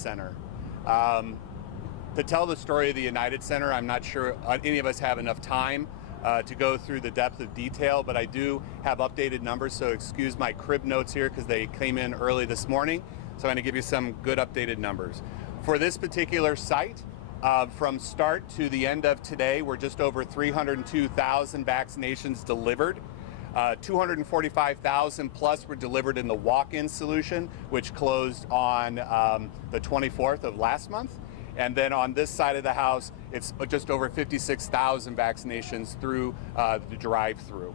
Center. To tell the story of the United Center, I'm not sure any of us have enough time to go through the depth of detail, but I do have updated numbers, so excuse my crib notes here because they came in early this morning. So I'm going to give you some good updated numbers. For this particular site, from start to the end of today, we're just over 302,000 vaccinations delivered. 245,000 plus were delivered in the walk-in solution, which closed on the 24th of last month. And then on this side of the house, it's just over 56,000 vaccinations through the drive-through.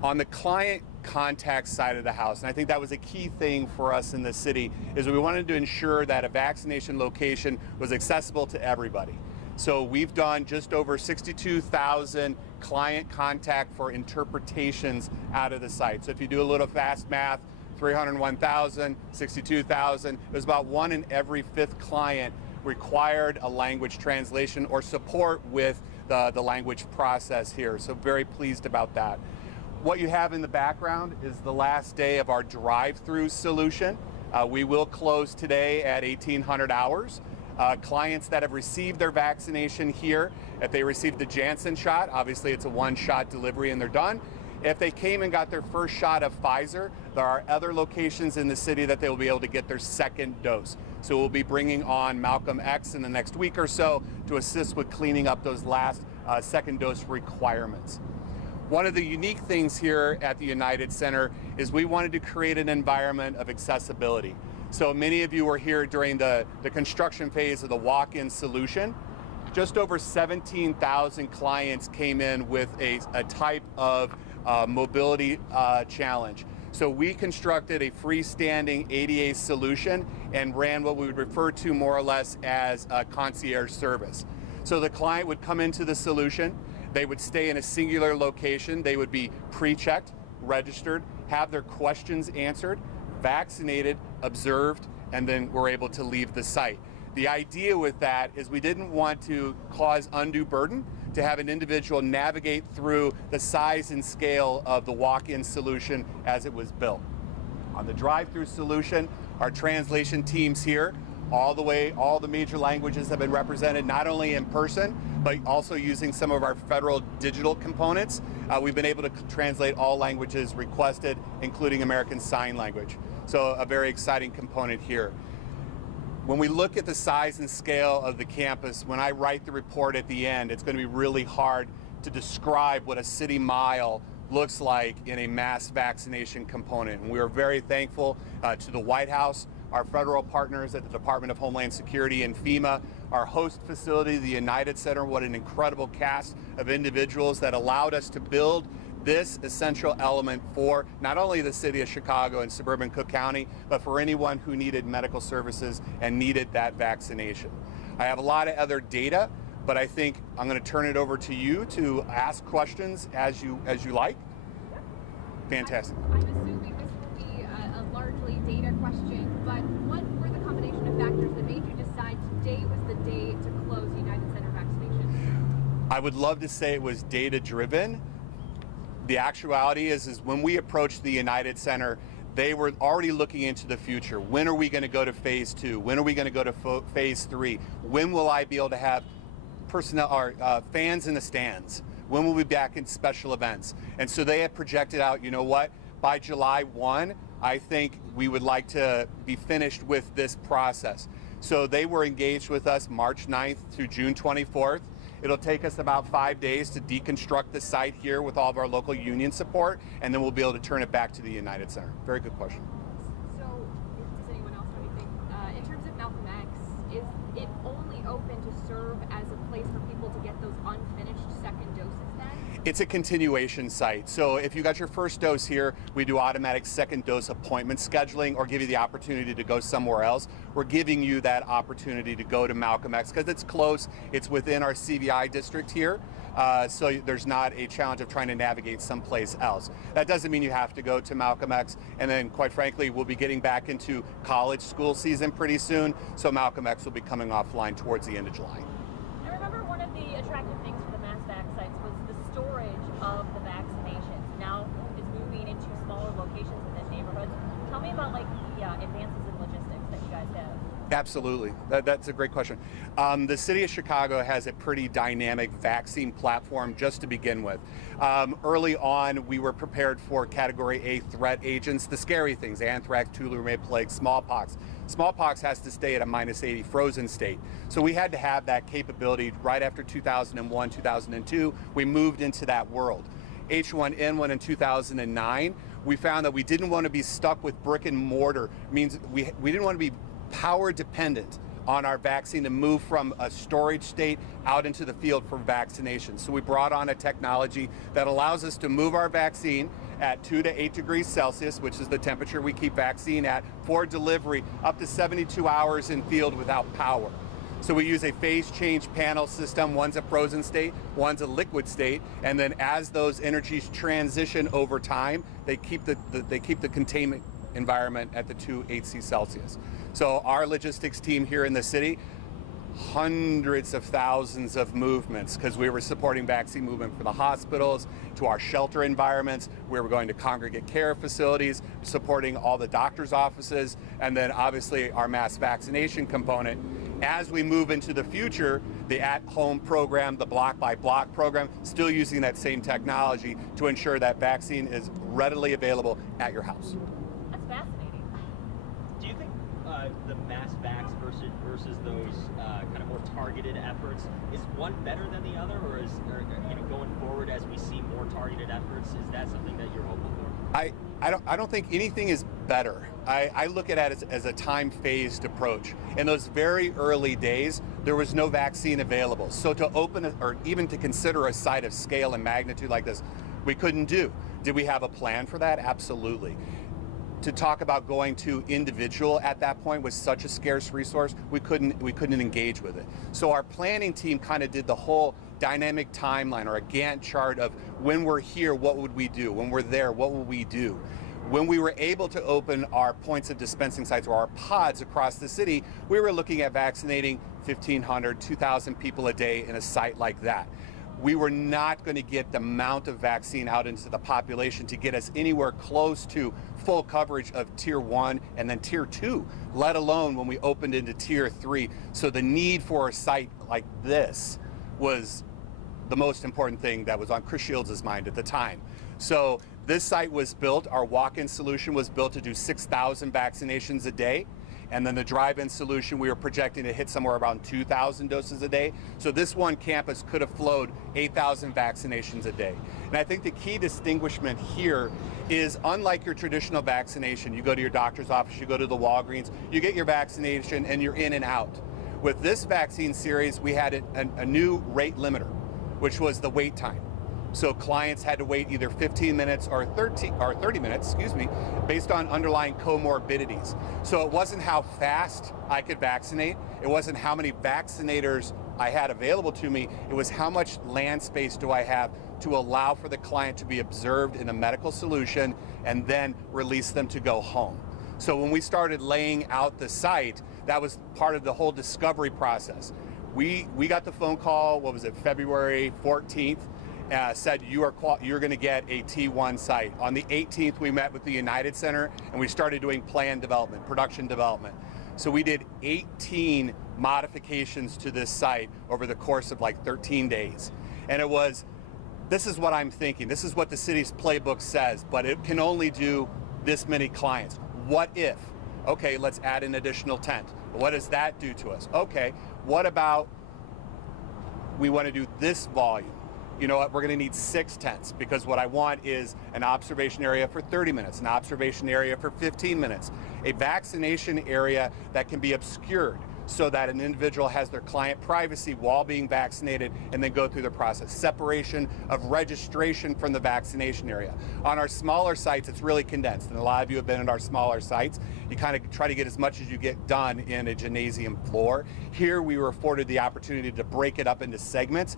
On the client contact side of the house, and I think that was a key thing for us in the city, is we wanted to ensure that a vaccination location was accessible to everybody. So we've done just over 62,000 client contact for interpretations out of the site. So if you do a little fast math, 301,000, 62,000, it was about 1 in every 5th client required a language translation or support with the language process here. So very pleased about that. What you have in the background is the last day of our drive-through solution. We will close today at 1800 hours. Clients that have received their vaccination here, if they received the Janssen shot, obviously it's a one-shot delivery and they're done. If they came and got their first shot of Pfizer, there are other locations in the city that they will be able to get their second dose. So we'll be bringing on Malcolm X in the next week or so to assist with cleaning up those last second dose requirements. One of the unique things here at the United Center is we wanted to create an environment of accessibility. So many of you were here during the construction phase of the walk-in solution. Just over 17,000 clients came in with a type of mobility challenge. So we constructed a freestanding ADA solution and ran what we would refer to more or less as a concierge service. So the client would come into the solution, they would stay in a singular location, they would be pre-checked, registered, have their questions answered, vaccinated, observed, and then were able to leave the site. The idea with that is we didn't want to cause undue burden to have an individual navigate through the size and scale of the walk-in solution as it was built. On the drive-through solution, our translation teams here, all the major languages have been represented, not only in person, but also using some of our federal digital components. We've been able to translate all languages requested, including American Sign Language. So a very exciting component here. When we look at the size and scale of the campus, when I write the report at the end, it's going to be really hard to describe what a city mile looks like in a mass vaccination component. And we are very thankful to the White House, our federal partners at the Department of Homeland Security and FEMA, our host facility, the United Center. What an incredible cast of individuals that allowed us to build this essential element for not only the city of Chicago and suburban Cook County, but for anyone who needed medical services and needed that vaccination. I have a lot of other data, but I think I'm going to turn it over to you to ask questions as you like. Fantastic. I'm assuming this will be a largely data question, but what were the combination of factors that made you decide today was the day to close United Center vaccination? I would love to say it was data driven. The actuality is when we approached the United Center, they were already looking into the future. When are we going to go to phase 2? When are we going to go to phase 3? When will I be able to have personnel or fans in the stands? When will we be back in special events? And so they had projected out, you know what, by July 1, I think we would like to be finished with this process. So they were engaged with us March 9th through June 24th. It'll take us about 5 days to deconstruct the site here with all of our local union support, and then we'll be able to turn it back to the United Center. Very good question. So, does anyone else have anything? In terms of Malcolm X, is it only open to serve as a place for people to get those unfinished second doses then? It's a continuation site. So if you got your first dose here, we do automatic second dose appointment scheduling or give you the opportunity to go somewhere else. We're giving you that opportunity to go to Malcolm X because it's close. It's within our CVI district here. So there's not a challenge of trying to navigate someplace else. That doesn't mean you have to go to Malcolm X. And then quite frankly, we'll be getting back into college school season pretty soon. So Malcolm X will be coming offline towards the end of July. I remember one of the attractive things for the mass vac sites was the storage of the vaccinations. Now is moving into smaller locations within neighborhoods. Tell me about like the advances in logistics that you guys have. Absolutely. That's a great question. The city of Chicago has a pretty dynamic vaccine platform just to begin with. Early on, we were prepared for Category A threat agents, the scary things, anthrax, tularemia plague, smallpox. Smallpox has to stay at a -80 frozen state. So we had to have that capability right after 2001, 2002. We moved into that world. H1N1 in 2009, we found that we didn't want to be stuck with brick and mortar. Means we didn't want to be power dependent on our vaccine to move from a storage state out into the field for vaccination. So we brought on a technology that allows us to move our vaccine at 2 to 8 degrees Celsius, which is the temperature we keep vaccine at, for delivery up to 72 hours in field without power. So we use a phase change panel system. One's a frozen state, one's a liquid state, and then as those energies transition over time, they keep the containment environment at the 2 Celsius. So our logistics team here in the city, hundreds of thousands of movements, because we were supporting vaccine movement for the hospitals, to our shelter environments. We were going to congregate care facilities, supporting all the doctors' offices, and then obviously our mass vaccination component. As we move into the future, the at-home program, the block-by-block program, still using that same technology to ensure that vaccine is readily available at your house. That's fascinating. Do you think the mass vax versus those kind of more targeted efforts, is one better than the other, or going forward as we see more targeted efforts, is that something that you're hopeful for? I don't think anything is better. I look at it as a time-phased approach. In those very early days, there was no vaccine available. So to open or even to consider a site of scale and magnitude like this, we couldn't do. Did we have a plan for that? Absolutely. To talk about going to individual at that point was such a scarce resource, we couldn't engage with it. So our planning team kind of did the whole dynamic timeline, or a Gantt chart of when we're here, what would we do? When we're there, what will we do? When we were able to open our points of dispensing sites, or our pods across the city, we were looking at vaccinating 1,500, 2,000 people a day in a site like that. We were not going to get the amount of vaccine out into the population to get us anywhere close to full coverage of Tier 1 and then Tier 2, let alone when we opened into Tier 3. So the need for a site like this was the most important thing that was on Chris Shields' mind at the time. So this site was built, our walk-in solution was built to do 6,000 vaccinations a day. And then the drive-in solution, we were projecting to hit somewhere around 2,000 doses a day. So this one campus could have flowed 8,000 vaccinations a day. And I think the key distinguishment here is, unlike your traditional vaccination, you go to your doctor's office, you go to the Walgreens, you get your vaccination and you're in and out. With this vaccine series, we had a new rate limiter, which was the wait time. So clients had to wait either 15 minutes or 30 minutes, based on underlying comorbidities. So it wasn't how fast I could vaccinate. It wasn't how many vaccinators I had available to me. It was how much land space do I have to allow for the client to be observed in a medical solution and then release them to go home. So when we started laying out the site, that was part of the whole discovery process. We got the phone call, February 14th, said you're going to get a T1 site. On the 18th, we met with the United Center and we started doing plan development, production development. So we did 18 modifications to this site over the course of like 13 days. And it was, this is what I'm thinking, this is what the city's playbook says, but it can only do this many clients. What if? Okay, let's add an additional tent. What does that do to us? Okay, what about we want to do this volume? You know what, we're going to need 6 tents, because what I want is an observation area for 30 minutes, an observation area for 15 minutes, a vaccination area that can be obscured so that an individual has their client privacy while being vaccinated and then go through the process. Separation of registration from the vaccination area. On our smaller sites, it's really condensed, and a lot of you have been at our smaller sites. You kind of try to get as much as you get done in a gymnasium floor. Here we were afforded the opportunity to break it up into segments.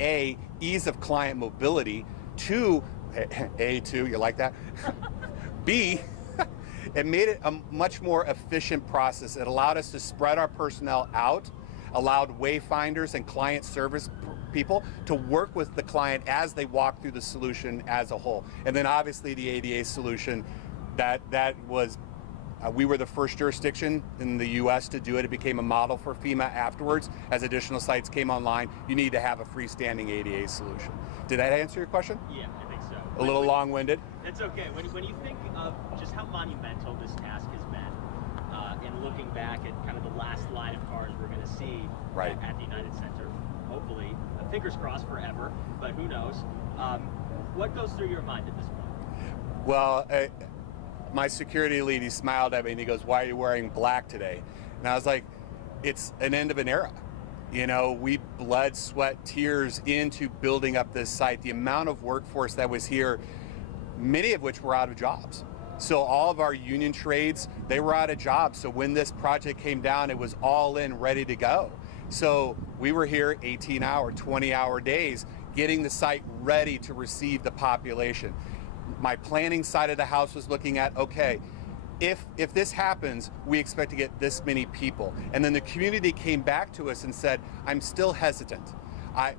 A, ease of client mobility. 2, A2, you like that? B, it made it a much more efficient process. It allowed us to spread our personnel out, allowed wayfinders and client service people to work with the client as they walk through the solution as a whole. And then obviously the ADA solution, that was We were the first jurisdiction in the U.S. to do it. It became a model for FEMA afterwards. As additional sites came online, you need to have a freestanding ADA solution. Did that answer your question? Yeah, I think so. A little long-winded? It's okay. When you think of just how monumental this task has been, and looking back at kind of the last line of cars we're going to see Right. at the United Center, hopefully, fingers crossed forever, but who knows? What goes through your mind at this point? Well, my security lead, he smiled at me and he goes, "Why are you wearing black today?" And I was like, it's an end of an era. You know, we bled, sweat, tears into building up this site. The amount of workforce that was here, many of which were out of jobs. So all of our union trades, they were out of jobs. So when this project came down, it was all in, ready to go. So we were here 18-hour, 20-hour days, getting the site ready to receive the population. My planning side of the house was looking at, okay, if this happens, we expect to get this many people. And then the community came back to us and said, I'm still hesitant.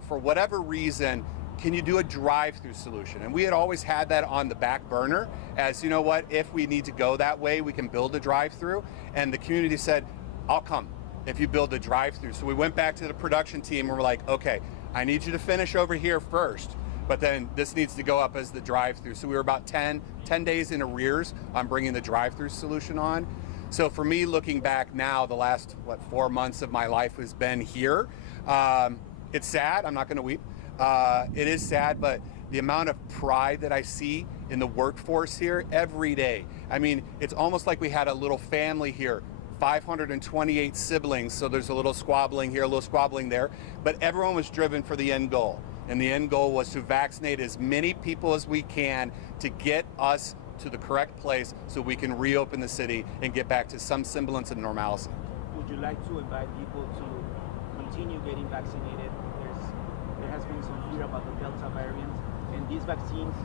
For whatever reason, can you do a drive-through solution? And we had always had that on the back burner as, you know what, if we need to go that way, we can build a drive-through. And the community said, I'll come if you build a drive-through. So we went back to the production team and we're like, okay, I need you to finish over here first, but then this needs to go up as the drive-through. So we were about 10 days in arrears on bringing the drive-through solution on. So for me, looking back now, the last, 4 months of my life has been here. It's sad, I'm not gonna weep. It is sad, but the amount of pride that I see in the workforce here every day. I mean, it's almost like we had a little family here, 528 siblings, so there's a little squabbling here, a little squabbling there, but everyone was driven for the end goal. And the end goal was to vaccinate as many people as we can to get us to the correct place so we can reopen the city and get back to some semblance of normalcy. Would you like to invite people to continue getting vaccinated? There has been some fear about the Delta variant, and these vaccines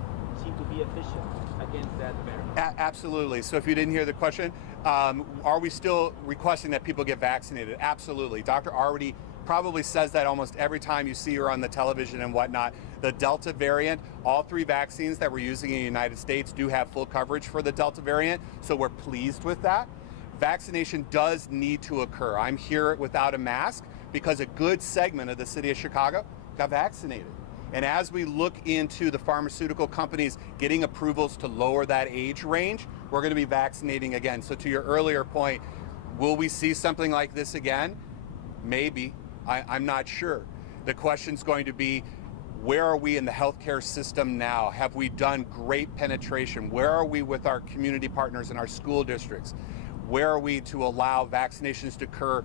seem to be efficient against that variant. Absolutely. So if you didn't hear the question, are we still requesting that people get vaccinated? Absolutely. Dr. already probably says that almost every time you see her on the television and whatnot. The Delta variant, all 3 vaccines that we're using in the United States do have full coverage for the Delta variant, so we're pleased with that. Vaccination does need to occur. I'm here without a mask because a good segment of the city of Chicago got vaccinated. And as we look into the pharmaceutical companies getting approvals to lower that age range, we're going to be vaccinating again. So to your earlier point, will we see something like this again? Maybe. I'm not sure. The question's going to be, where are we in the healthcare system now? Have we done great penetration? Where are we with our community partners in our school districts? Where are we to allow vaccinations to occur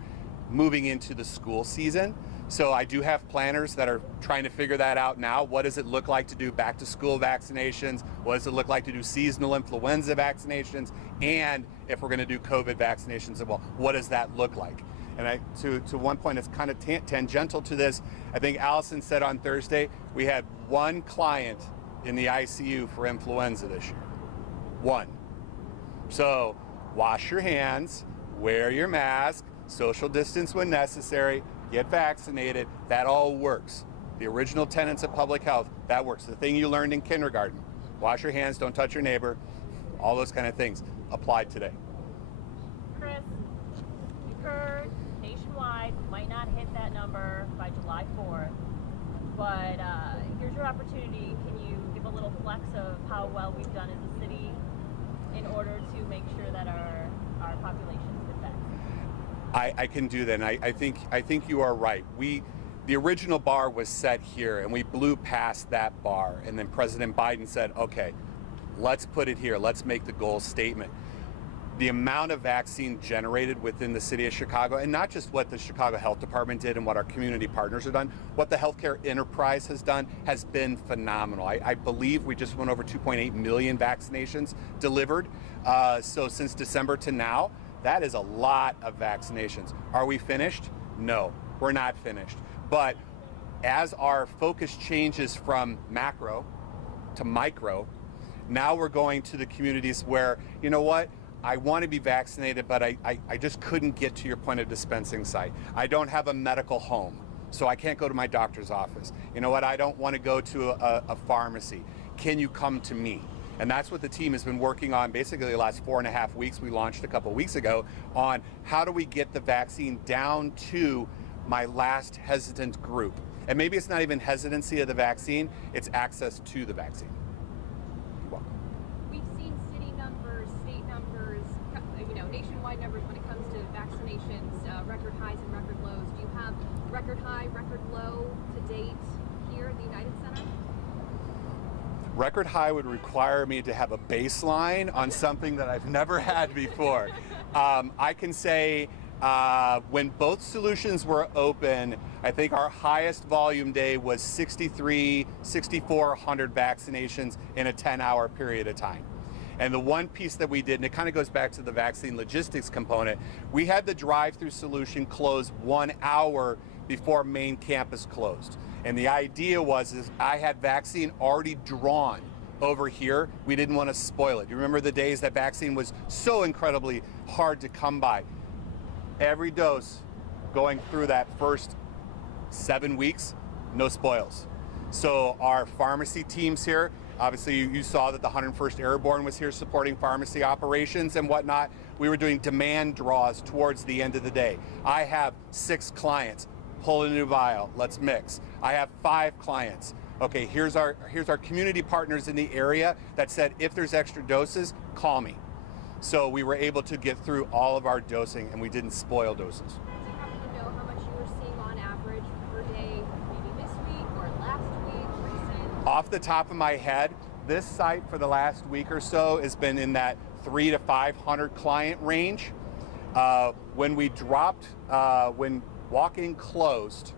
moving into the school season? So I do have planners that are trying to figure that out now. What does it look like to do back to school vaccinations? What does it look like to do seasonal influenza vaccinations? And if we're going to do COVID vaccinations, well, what does that look like? And to one point, it's kind of tangential to this. I think Allison said on Thursday, we had 1 client in the ICU for influenza this year. 1. So wash your hands, wear your mask, social distance when necessary, get vaccinated. That all works. The original tenets of public health, that works. The thing you learned in kindergarten, wash your hands, don't touch your neighbor, all those kind of things applied today. Chris, you've heard nationwide might not hit that number by July 4th, but here's your opportunity. Can you give a little flex of how well we've done as a city in order to make sure that our populations get vaccinated? I can do that. And I think you are right. The original bar was set here, and we blew past that bar. And then President Biden said, okay, let's put it here. Let's make the goal statement. The amount of vaccine generated within the city of Chicago, and not just what the Chicago Health Department did and what our community partners have done, what the healthcare enterprise has done has been phenomenal. I believe we just went over 2.8 million vaccinations delivered. So since December to now, that is a lot of vaccinations. Are we finished? No, we're not finished. But as our focus changes from macro to micro, now we're going to the communities where, you know what, I want to be vaccinated, but I just couldn't get to your point of dispensing site. I don't have a medical home, so I can't go to my doctor's office. You know what, I don't want to go to a pharmacy. Can you come to me? And that's what the team has been working on basically the last 4.5 weeks. We launched a couple weeks ago on how do we get the vaccine down to my last hesitant group. And maybe it's not even hesitancy of the vaccine, it's access to the vaccine. You're welcome. We've seen city numbers, state numbers, nationwide numbers when it comes to vaccinations, record highs and record lows. Do you have record high, record low to date here at the United Center? Record high would require me to have a baseline on something that I've never had before. I can say when both solutions were open, I think our highest volume day was 6,400 vaccinations in a 10-hour period of time. And the one piece that we did, and it kind of goes back to the vaccine logistics component, we had the drive-through solution close 1 hour before main campus closed. And the idea was I had vaccine already drawn over here. We didn't want to spoil it. You remember the days that vaccine was so incredibly hard to come by. Every dose going through that first 7 weeks, no spoils. So our pharmacy teams here, obviously you saw that the 101st Airborne was here supporting pharmacy operations and whatnot. We were doing demand draws towards the end of the day. I have 6 clients. Pull a new vial, let's mix. I have 5 clients. Okay, here's our community partners in the area that said if there's extra doses, call me. So we were able to get through all of our dosing and we didn't spoil doses. Do you happen to know how much you were seeing on average per day, maybe this week or last week, recent? Off the top of my head, this site for the last week or so has been in that 300 to 500 client range. When we dropped, when walk-in closed,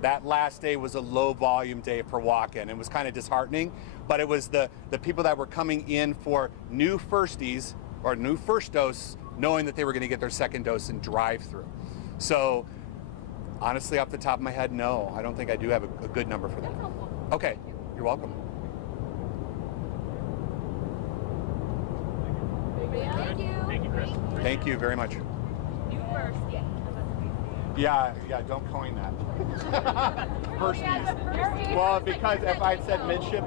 that last day was a low volume day for walk-in. It was kind of disheartening, but it was the people that were coming in for new firsties or new first dose, knowing that they were going to get their second dose in drive-through. So honestly, off the top of my head, no, I don't think I do have a good number for that. That's helpful. Okay, you're welcome. Thank you. Thank you, Chris. Thank you very much. New first, yeah. Yeah, don't coin that. Firsties. Yeah, the firsties. Well, because if I said midshipman,